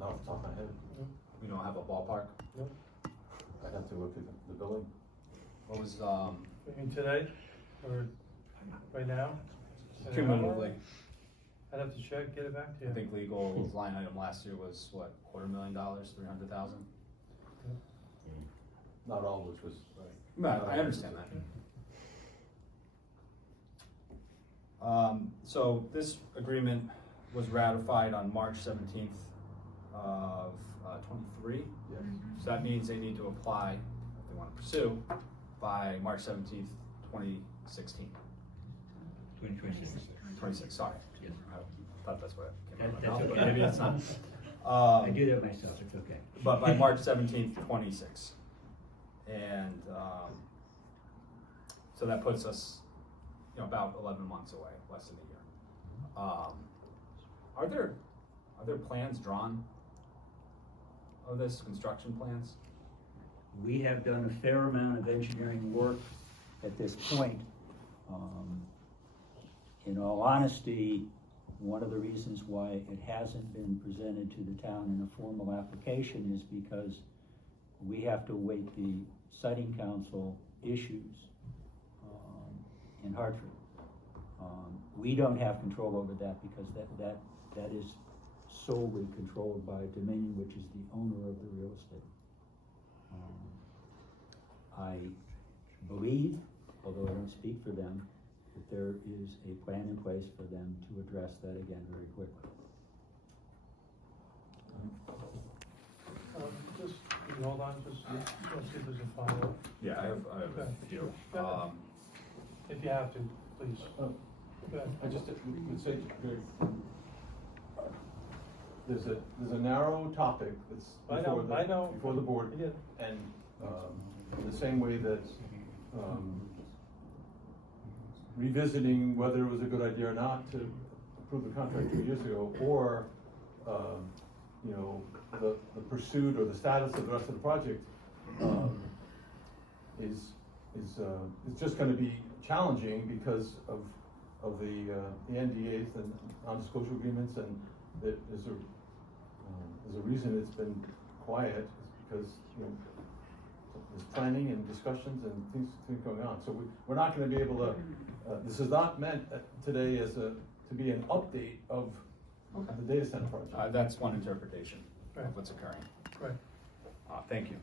Not off the top of my head. We don't have a ballpark. I'd have to look at the billing. What was, You mean today, or right now? cumulatively? I'd have to check, get it back to I you. think legal line item last year was what, $250,000, 300,000? Not all, which was. No, I understand that. So this agreement was ratified on March 17th of 23. Yes. So that means they need to apply, if they want to pursue, by March 17th, 2016. 2026. 26, sorry. Yes. I thought that's what it came out of my That's mouth, but okay. maybe it's not. I do that myself, it's okay. But by March 17th, 26. And so that puts us, about 11 months away, less than a year. Are there plans drawn of this, construction plans? We have done a fair amount of engineering work at this point. In all honesty, one of the reasons why it hasn't been presented to the town in a formal application is because we have to await the siting council issues in Hartford. We don't have control over that because that is solely controlled by Dominion, which is the owner of the real estate. I believe, although I don't speak for them, that there is a plan in place for them to address that again very quickly. Just, can you hold on, just, let's see if there's a follow-up, Yeah, I have Okay. a few. Go ahead. If you have to, please. Go ahead. I just would say, there's a narrow topic that's I know. before the board. Yeah. And, in the same way that, revisiting whether it was a good idea or not to approve the contract 2 years ago, or, the pursuit or the status of the rest of the project, is just gonna be challenging because of the NDAs, the non-disclosure agreements, and there's a reason it's been quiet, is because, there's planning and discussions and things going on. So we're not gonna be able to, this is not meant today to be an update of the data center project. That's one interpretation Right. of what's occurring. Right. Thank you.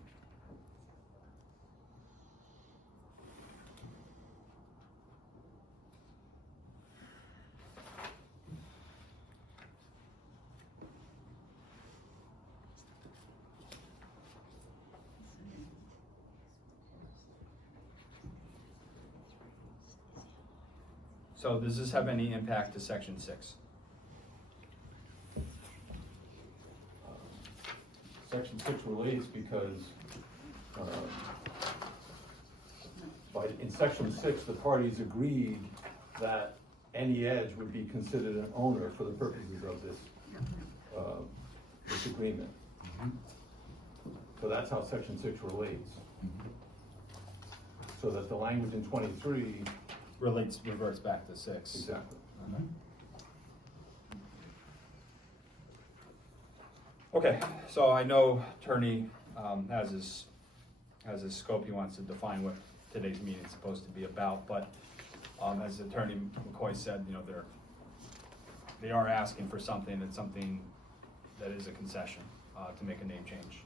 So does this have any impact to section 6? Section 6 relates because, in section 6, the parties agreed that any edge would be considered an owner for the purposes of this agreement. So that's how section 6 relates. So that the language in 23. Reverts back to 6. Exactly. Okay, so I know attorney has his scope. He wants to define what today's meeting is supposed to be about, but as Attorney McCoy said, they are asking for something that is a concession to make a name change.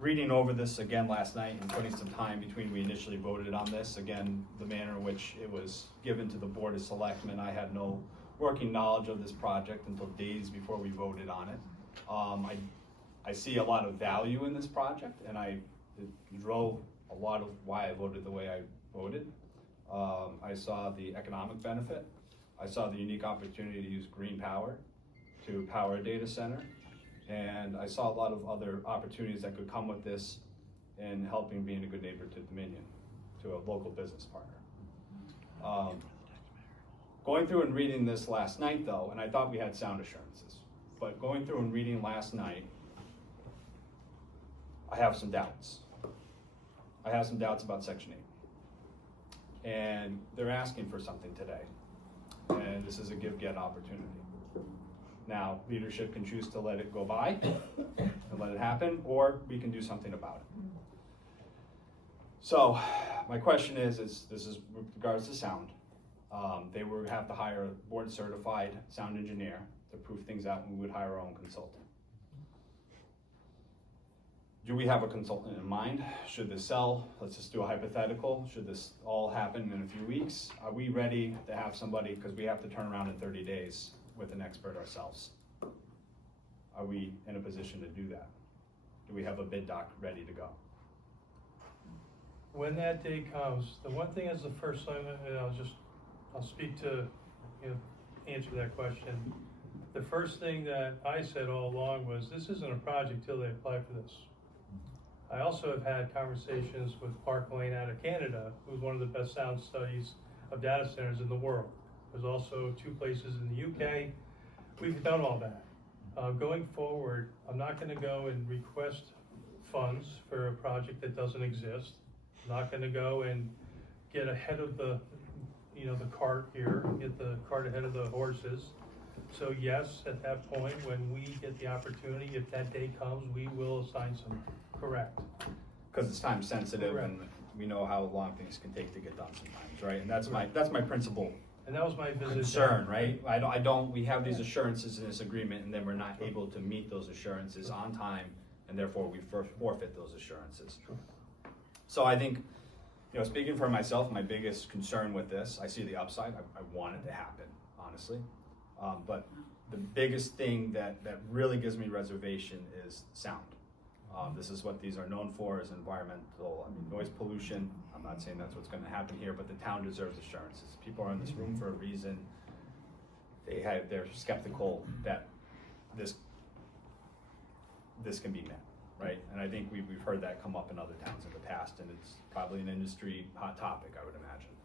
Reading over this again last night and putting some time between we initially voted on this, again, the manner in which it was given to the Board of Selectmen, I had no working knowledge of this project until days before we voted on it. I see a lot of value in this project, and it drove a lot of why I voted the way I voted. I saw the economic benefit. I saw the unique opportunity to use green power to power a data center. And I saw a lot of other opportunities that could come with this in helping being a good neighbor to Dominion, to a local business partner. Going through and reading this last night though, and I thought we had sound assurances, but going through and reading last night, I have some doubts. I have some doubts about Section 8. And they're asking for something today. And this is a give-get opportunity. Now, leadership can choose to let it go by and let it happen, or we can do something about it. So, my question is this is with regards to sound. They would have to hire a board certified sound engineer to prove things out, and we would hire our own consultant. Do we have a consultant in mind? Should this sell? Let's just do a hypothetical. Should this all happen in a few weeks? Are we ready to have somebody, because we have to turn around in 30 days with an expert ourselves? Are we in a position to do that? Do we have a bid doc ready to go? When that day comes, the one thing is the first thing, and I'll speak to, answer that question. The first thing that I said all along was, this isn't a project till they apply for this. I also have had conversations with Park Lane out of Canada, who's one of the best sound studies of data centers in the world. There's also 2 places in the UK. We've done all that. Going forward, I'm not gonna go and request funds for a project that doesn't exist. I'm not gonna go and get ahead of the cart here, get the cart ahead of the horses. So yes, at that point, when we get the opportunity, if that day comes, we will assign some, correct. Because it's time sensitive, Correct. and we know how long things can take to get done sometimes, right? And that's my principal And that was my visit. concern, right? I don't, we have these assurances in this agreement, and then we're not able to meet those assurances on time, and therefore we forfeit those assurances. So I think, speaking for myself, my biggest concern with this, I see the upside, I want it to happen, honestly. But the biggest thing that really gives me reservation is sound. This is what these are known for, is environmental, noise pollution. I'm not saying that's what's gonna happen here, but the town deserves assurances. People are in this room for a reason. They're skeptical that this can be met, right? And I think we've heard that come up in other towns in the past, and it's probably an industry hot topic, I would imagine.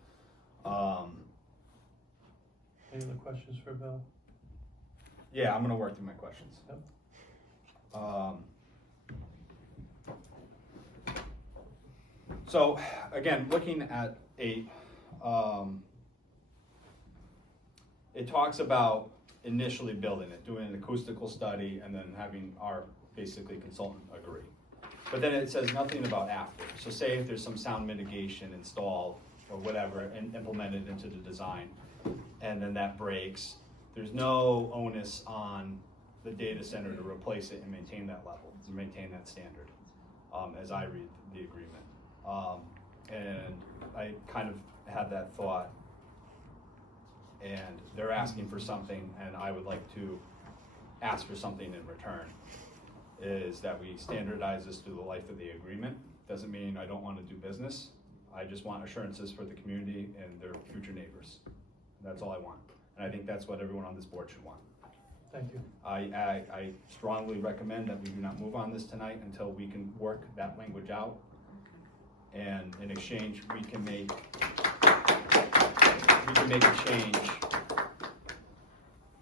Any other questions for Bill? Yeah, I'm gonna work through my questions. Yep. So again, looking at 8, it talks about initially building it, doing an acoustical study, and then having our basically consultant agree. But then it says nothing about after. So say if there's some sound mitigation installed or whatever and implemented into the design, and then that breaks, there's no onus on the data center to replace it and maintain that level, to maintain that standard, as I read the agreement. And I kind of had that thought, and they're asking for something, and I would like to ask for something in return, is that we standardize this through the life of the agreement. Doesn't mean I don't want to do business. I just want assurances for the community and their future neighbors. That's all I want. And I think that's what everyone on this board should want. Thank you. I strongly recommend that we do not move on this tonight until we can work that language out. And in exchange, we can make a change,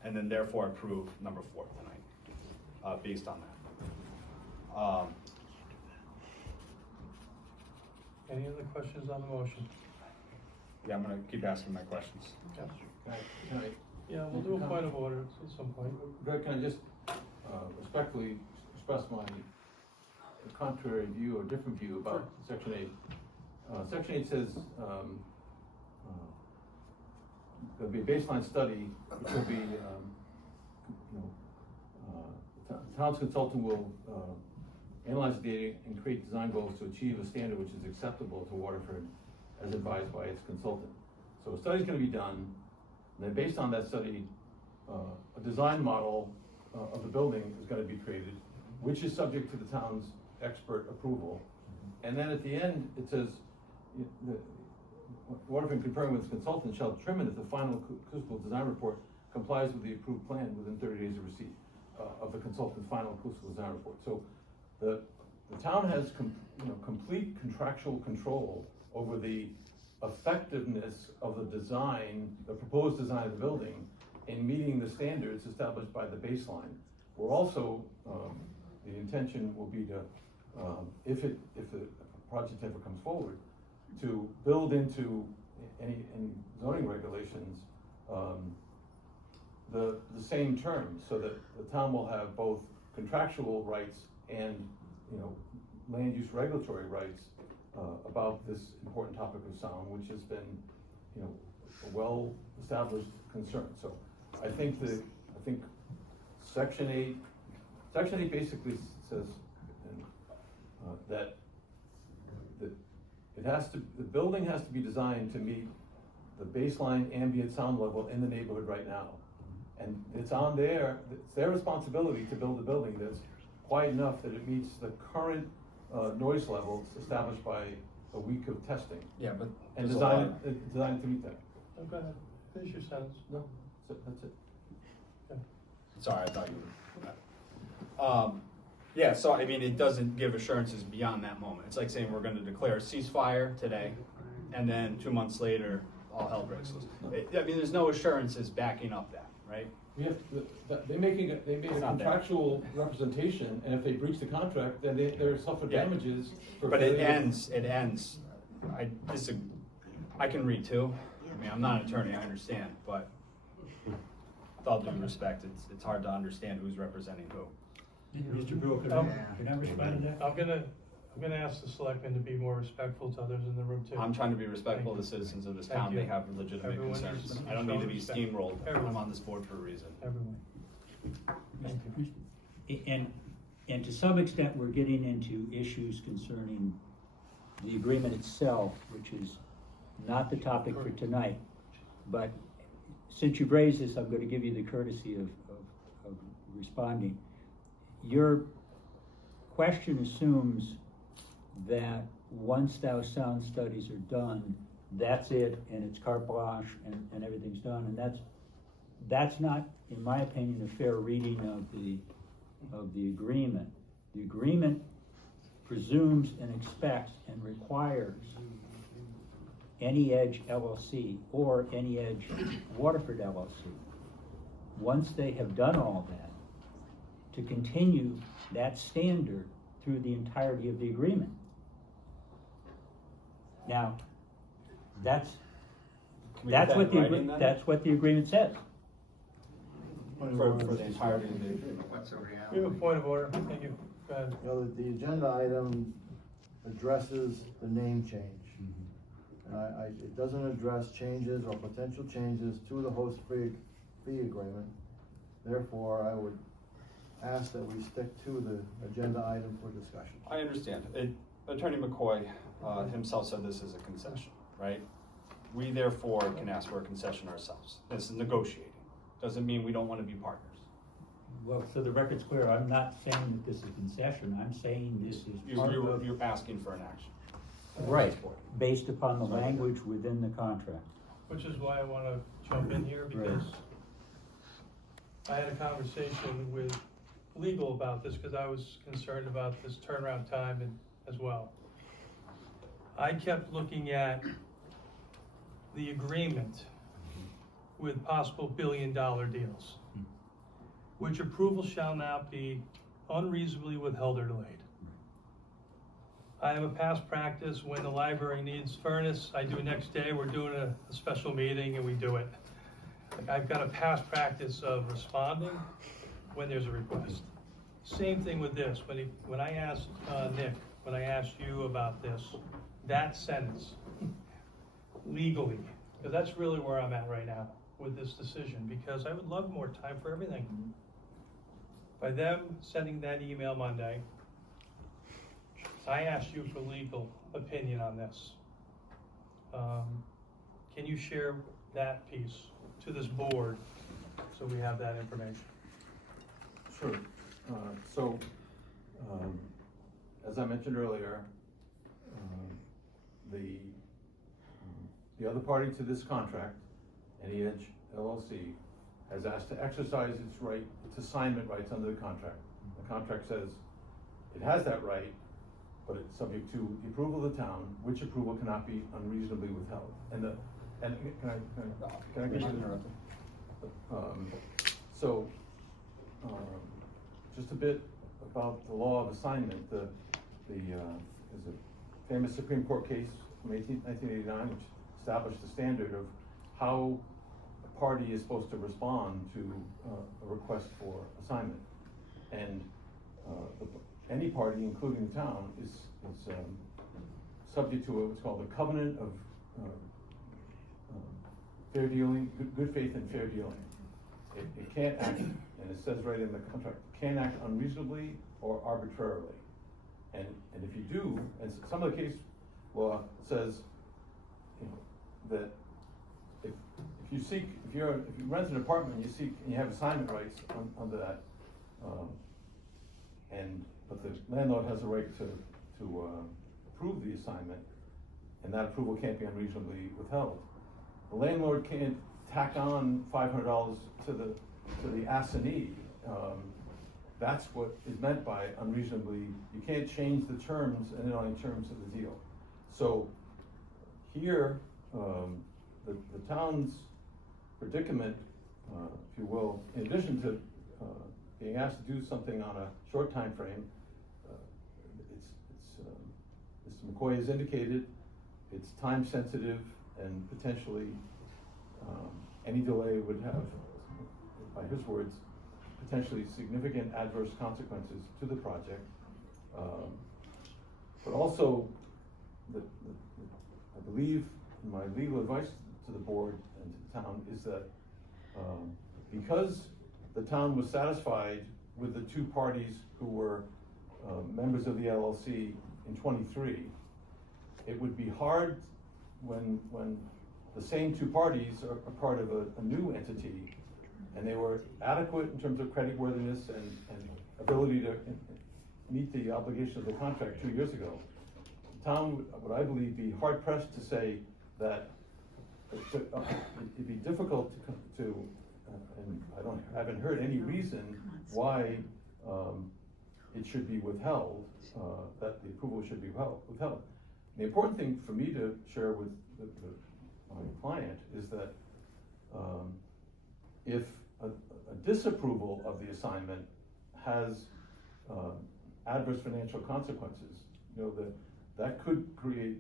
and then therefore approve number 4 tonight, based on that. Any other questions on the motion? Yeah, I'm gonna keep asking my questions. Can I, Yeah, we'll do a point of order at some point. Greg, can I just respectfully express my contrary view or different view about Section 8? Section 8 says there'll be a baseline study, which will be, the town's consultant will analyze the data and create design goals to achieve a standard which is acceptable to Waterford as advised by its consultant. So a study's gonna be done, and then based on that study, a design model of the building is gonna be created, which is subject to the town's expert approval. And then at the end, it says, Waterford confirming with its consultant shall determine if the final acoustical design report complies with the approved plan within 30 days of receipt of the consultant's final acoustical design report. So the town has complete contractual control over the effectiveness of the design, the proposed design of the building, in meeting the standards established by the baseline. We're also, the intention will be to, if the project ever comes forward, to build into any zoning regulations, the same terms, so that the town will have both contractual rights and, land use regulatory rights, about this important topic of sound, which has been, a well-established concern. So I think Section 8 basically says, that the building has to be designed to meet the baseline ambient sound level in the neighborhood right now. And it's their responsibility to build a building that's quiet enough that it meets the current, noise levels established by a week of testing. Yeah, but. And there's a designed lot- to meet that. Oh, go ahead, finish your sentence. No, that's it. Okay. Sorry, I thought you were. Yeah, so I mean, it doesn't give assurances beyond that moment. It's like saying we're gonna declare a ceasefire today, and then 2 months later, all hell breaks loose. I mean, there's no assurances backing up that, right? They made a It's not there. contractual representation, and if they breach the contract, then they're suffer Yeah. damages. But it ends, I can read too. I mean, I'm not an attorney, I understand, but with all due respect, it's hard to understand who's representing who. Mr. Brewer, can I respond to that? I'm gonna ask the selectmen to be more respectful to others in the room too. I'm trying to be respectful of the citizens of this Thank town, you. they have legitimate Everyone concerns. needs to I don't need to be respect. steamrolled, Everyone. I'm on this board for a reason. Everyone. Thank you. And to some extent, we're getting into issues concerning the agreement itself, which is not the topic for tonight. But since you've raised this, I'm gonna give you the courtesy of responding. Your question assumes that once those sound studies are done, that's it, and it's carte blanche, and everything's done, and that's not, in my opinion, a fair reading of the agreement. The agreement presumes and expects and requires Any Edge LLC or Any Edge Waterford LLC, once they have done all that, to continue that standard through the entirety of the agreement. Now, that's Can we get that what in writing then? that's what the agreement says. For the entirety of the agreement. What's the We have reality? a point of order, thank you, go ahead. The agenda item addresses the name change. And it doesn't address changes or potential changes to the host fee agreement. Therefore, I would ask that we stick to the agenda item for discussion. I understand. Attorney McCoy himself said this is a concession, right? We therefore can ask for a concession ourselves. This is negotiating. Doesn't mean we don't want to be partners. Well, so the record's clear, I'm not saying that this is a concession, I'm saying this is part of. You're asking for an action. Right, based upon the language within the contract. Which is why I wanna jump in here, because I had a conversation with legal about this, cause I was concerned about this turnaround time as well. I kept looking at the agreement with possible billion-dollar deals, which approval shall not be unreasonably withheld or delayed. I have a past practice, when the library needs furnace, I do next day, we're doing a special meeting and we do it. Like, I've got a past practice of responding when there's a request. Same thing with this, when I asked Nick, when I asked you about this, that sentence, legally, because that's really where I'm at right now with this decision, because I would love more time for everything. By them sending that email Monday, I asked you for legal opinion on this. Can you share that piece to this board so we have that information? Sure. So, as I mentioned earlier, the other party to this contract, Any Edge LLC, has asked to exercise its assignment rights under the contract. The contract says it has that right, but it's subject to the approval of the town, which approval cannot be unreasonably withheld. Can I get you? Just a bit about the law of assignment. There's a famous Supreme Court case from 1989, which established the standard of how a party is supposed to respond to a request for assignment. And any party, including the town, is subject to what's called the covenant of fair dealing, good faith and fair dealing. It can't act, and it says right in the contract, can't act unreasonably or arbitrarily. And if you do, and some of the case law says, you know, that if you rent an apartment and you have assignment rights under that, but the landlord has a right to approve the assignment, and that approval can't be unreasonably withheld. The landlord can't tack on $500 to the assignee. That's what is meant by unreasonably. You can't change the terms and in terms of the deal. So here, the town's predicament, if you will, in addition to being asked to do something on a short time frame, Mr. McCoy has indicated it's time sensitive and potentially any delay would have, by his words, potentially significant adverse consequences to the project. But also, I believe my legal advice to the board and to the town is that because the town was satisfied with the two parties who were members of the LLC in 23, it would be hard when the same two parties are part of a new entity, and they were adequate in terms of creditworthiness and ability to meet the obligation of the contract 2 years ago. The town would, I believe, be hard pressed to say that it'd be difficult to and I haven't heard any reason why it should be withheld, that the approval should be withheld. The important thing for me to share with my client is that if a disapproval of the assignment has adverse financial consequences, that could create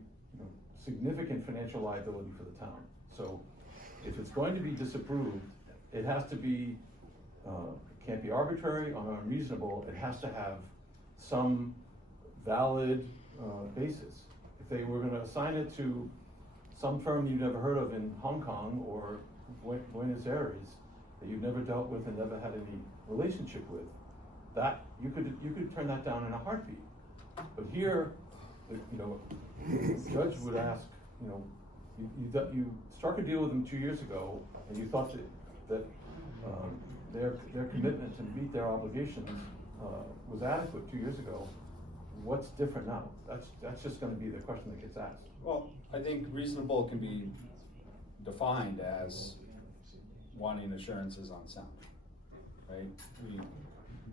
significant financial liability for the town. So if it's going to be disapproved, it has to be, can't be arbitrary or unreasonable. It has to have some valid basis. If they were going to assign it to some firm you've never heard of in Hong Kong or Buenos Aires that you've never dealt with and never had any relationship with, that you could turn that down in a heartbeat. But here, the judge would ask, you struck a deal with them 2 years ago, and you thought that their commitment to meet their obligations was adequate 2 years ago. What's different now? That's just going to be the question that gets asked. Well, I think reasonable can be defined as wanting assurances on sound, right?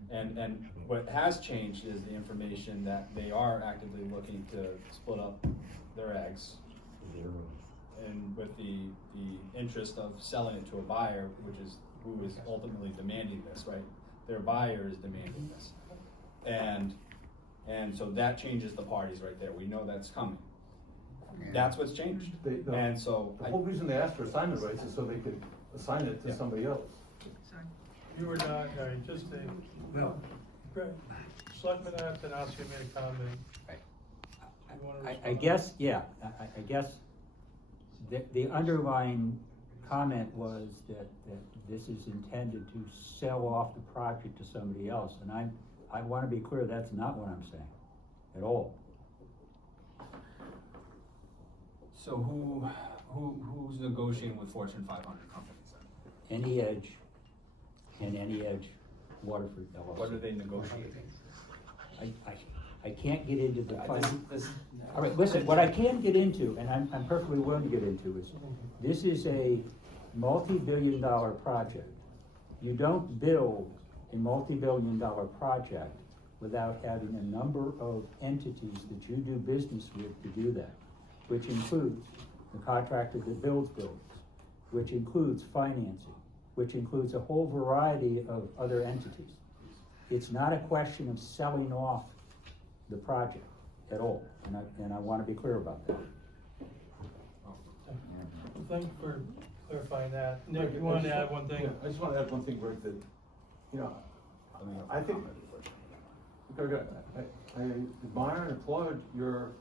And what has changed is the information that they are actively looking to split up their eggs, and with the interest of selling it to a buyer, who is ultimately demanding this, right? Their buyer is demanding this, and so that changes the parties right there. We know that's coming. That's what's changed. And so the whole reason they asked for assignment rights is so they could assign it to somebody else. You were not, just a, Well, Greg, Selectman Antonowski made a comment. You wanna I respond? guess, yeah, I guess the underlying comment was that this is intended to sell off the project to somebody else, and I want to be clear, that's not what I'm saying at all. So who's negotiating with Fortune 500 companies then? Any Edge and Any Edge Waterford LLC. What are they negotiating? I can't get into the This All right, listen, what I can get into, and I'm perfectly willing to get into, is this is a multi-billion-dollar project. You don't build a multi-billion-dollar project without having a number of entities that you do business with to do that, which includes the contractor that builds buildings, which includes financing, which includes a whole variety of other entities. It's not a question of selling off the project at all, and I want to be clear about that. Thank you for clarifying that. Nick, you I wanted just to add want- one thing? yeah, I just want to add one thing, Greg, that, you know, I think, Greg, I admire and applaud your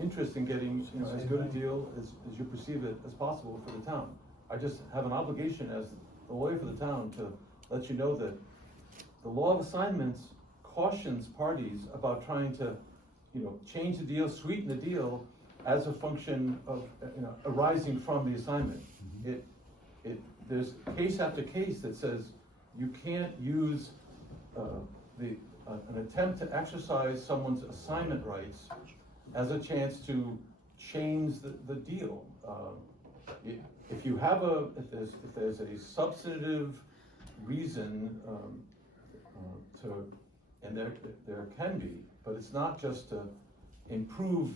interest in getting, you know, as good a deal as you perceive it as possible for the town. I just have an obligation as the lawyer for the town to let you know that the law of assignments cautions parties about trying to, you know, change the deal, sweeten the deal as a function of, you know, arising from the assignment. There's case after case that says you can't use, an attempt to exercise someone's assignment rights as a chance to change the deal. If you have if there's a substantive reason, and there can be, but it's not just to improve,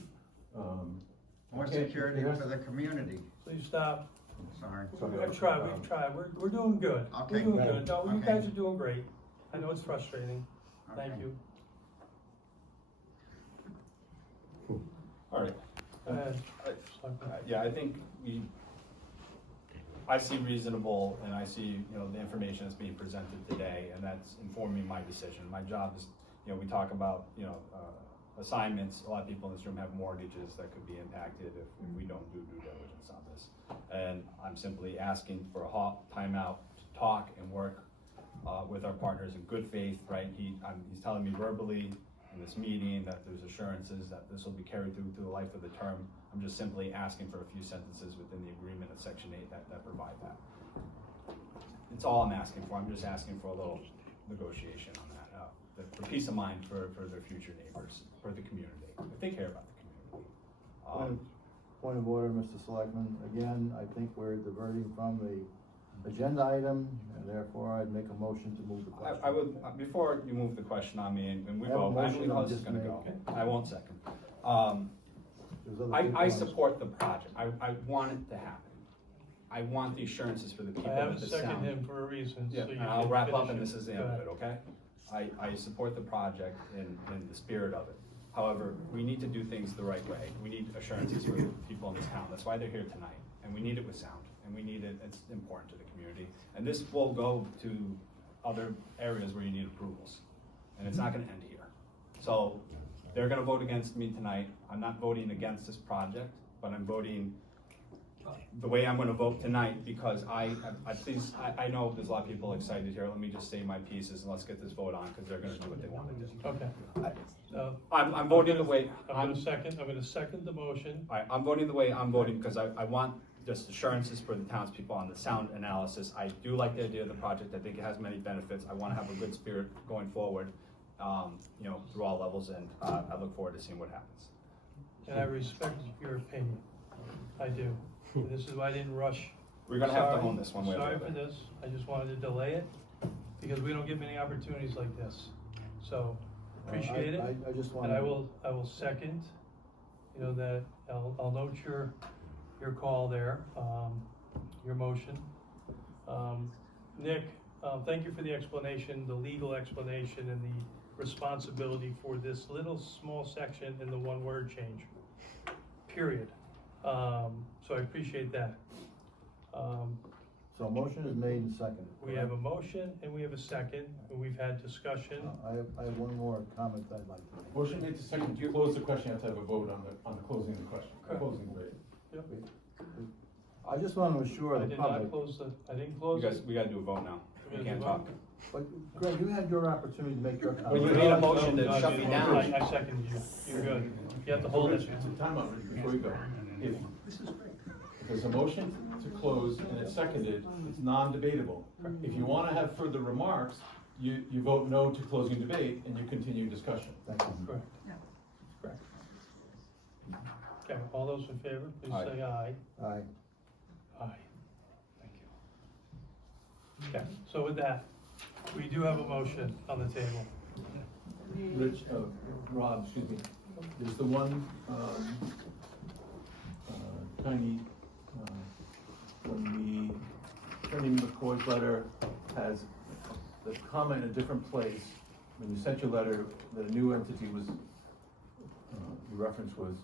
More security for the community. Please stop. Sorry. We've tried, we're doing good. Okay, We're doing great. good. No, you Okay. guys are doing great. I know it's frustrating. Thank Okay. you. All right. Go ahead. Yeah, I think I see reasonable, and I see, you know, the information that's being presented today, and that's informing my decision. My job is, you know, we talk about, you know, assignments. A lot of people in this room have mortgages that could be impacted if we don't do due diligence on this. And I'm simply asking for a timeout to talk and work with our partners in good faith, right? He's telling me verbally in this meeting that there's assurances that this will be carried through to the life of the term. I'm just simply asking for a few sentences within the agreement of Section 8 that provide that. It's all I'm asking for. I'm just asking for a little negotiation on that, for peace of mind for their future neighbors, for the community, if they care about the community. Point of order, Mr. Selectman. Again, I think we're diverting from the agenda item, and therefore I'd make a motion to move the question. I would, before you move the question on me and we I have a vote, I motion know how I this is just gonna made. go. I won't second. There's other people I on- support the project. I want it to happen. I want the assurances for the I people have that to the second sound. him for a reason, so Yeah, you and can I'll wrap up finish and it. this is the end Go of ahead. it, okay? I support the project in the spirit of it. However, we need to do things the right way. We need assurances for the people in this town. That's why they're here tonight. And we need it with sound. And we need it, it's important to the community. And this will go to other areas where you need approvals. And it's not gonna end here. So they're gonna vote against me tonight. I'm not voting against this project, but I'm voting the way I'm gonna vote tonight because I know there's a lot of people excited here. Let me just say my pieces and let's get this vote on because they're gonna do what they wanna do. Okay. I'm voting the way, I'm gonna second the motion. I'm voting the way I'm voting because I want just assurances for the townspeople on the sound analysis. I do like the idea of the project. I think it has many benefits. I wanna have a good spirit going forward, you know, through all levels, and I look forward to seeing what happens. And I respect your opinion. I do. And this is why I didn't rush. We're gonna have to Sorry. own this one way or the Sorry other. for this. I just wanted to delay it because we don't get many opportunities like this. So appreciate it. I just want And I will second, you know, that, I'll note your call there, your motion. Nick, thank you for the explanation, the legal explanation and the responsibility for this little small section in the one word change, period. So I appreciate that. So a motion is made and seconded. We have a motion and we have a second, and we've had discussion. I have one more comment I'd like to make. Motion made to second, to close the question, you have to have a vote on the closing of the question, Correct. closing debate. Yep. I just want to assure I the did not public, close I didn't You close guys, it. we gotta do a vote now. We We gotta can't do a talk. vote. but Greg, you had your opportunity to make your Well, you comment. made a motion to No, shut you me didn't. down. I seconded you. You're good. You have to hold Rich, it. it's a timeout, Rich, before you go. If there's a motion to close and it's seconded, it's non-debatable. If you wanna have further remarks, you vote no to closing debate and you continue discussion. Thank you. Correct. Correct. Okay, all those in favor, please Aye. say aye. Aye. Aye. Thank you. Okay, so with that, we do have a motion on the table. Rich, Rob, excuse me, there's the one, tiny, when the Attorney McCoy's letter has the comment in a different place. When you sent your letter, the new entity was, the reference was,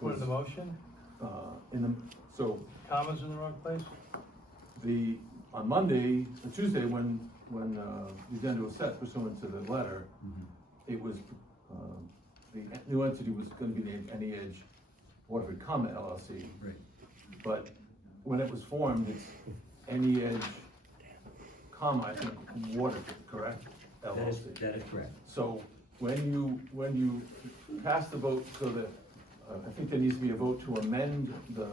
What is the motion? So Commas in the wrong place? on Monday, or Tuesday, when the agenda was set pursuant to the letter, it was, the new entity was gonna be named Any Edge Waterford, LLC. Right. But when it was formed, it's Any Edge, I think, Waterford, correct? LLC. That is correct. So when you pass the vote, so that, I think there needs to be a vote to amend the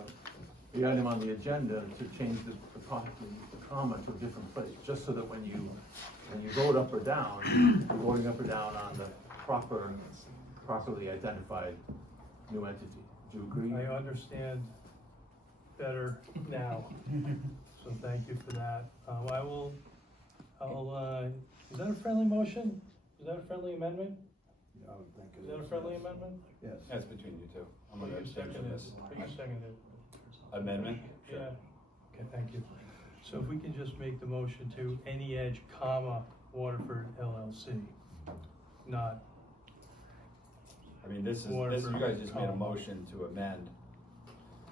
item on the agenda to change the comma to a different place, just so that when you vote up or down, you're voting up or down on the properly identified new entity. Do you agree? I understand better now, so thank you for that. Is that a friendly motion? Is that a friendly amendment? I would think Is that a friendly amendment? Yes. That's between you two. I'm Will gonna you abstain second from it? this. Will you second it? Amendment? Yeah, okay, thank you. So if we can just make the motion to Any Edge, Waterford LLC, not, I mean, this, you Waterford, guys just made a comma. motion to amend.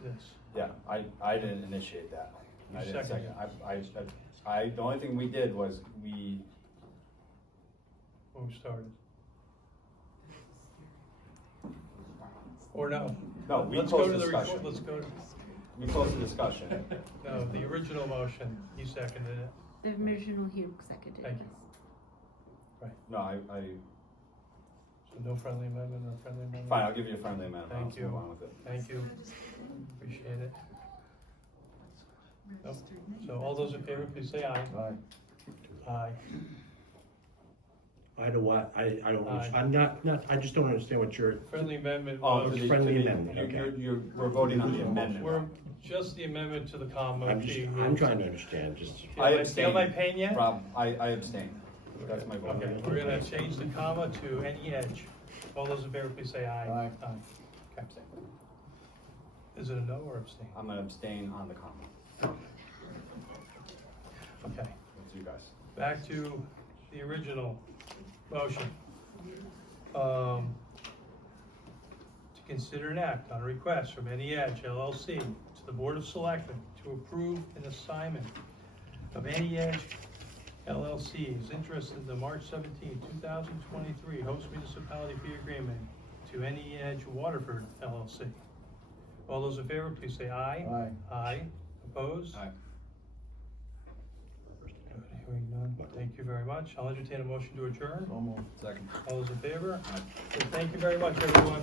this. Yeah, I didn't initiate that. I You didn't seconded second. The only thing we did was When we started. Or no? No, we Let's go closed to the discussion. report, let's go, we closed the discussion. no, the original motion, you seconded it, The original Hugh seconded. Thank you. right? No, So no friendly amendment or friendly amendment? fine, I'll give you a friendly amendment. Thank Let's you. move on with it. Thank you, appreciate it. Nope. So all those in favor, please say aye. Aye. Aye. I don't want, I don't, Aye. I'm not, I just don't understand what you're, Friendly amendment Oh, was, the friendly amendment, okay. We're voting on the amendment. we're just the amendment to the comma. I'm trying to understand, just, Feel my pain yet? Rob, I abstain. That's my vote. Okay, we're gonna change the comma to Any Edge. All those in favor, please say aye. Aye. Okay. Is it a no or abstain? I'm gonna abstain on the comment. Okay, That's you guys. back to the original motion. To consider an act on a request from Any Edge LLC to the Board of Selectmen to approve an assignment of Any Edge LLC's interest in the March 17, 2023 host municipality fee agreement to Any Edge Waterford LLC. All those in favor, please say aye. Aye. Aye. Opposed? Aye. Good, hearing none. Thank you very much. I'll entertain a motion to adjourn. So moved. Second. All those in favor? Aye. Thank you very much, everyone.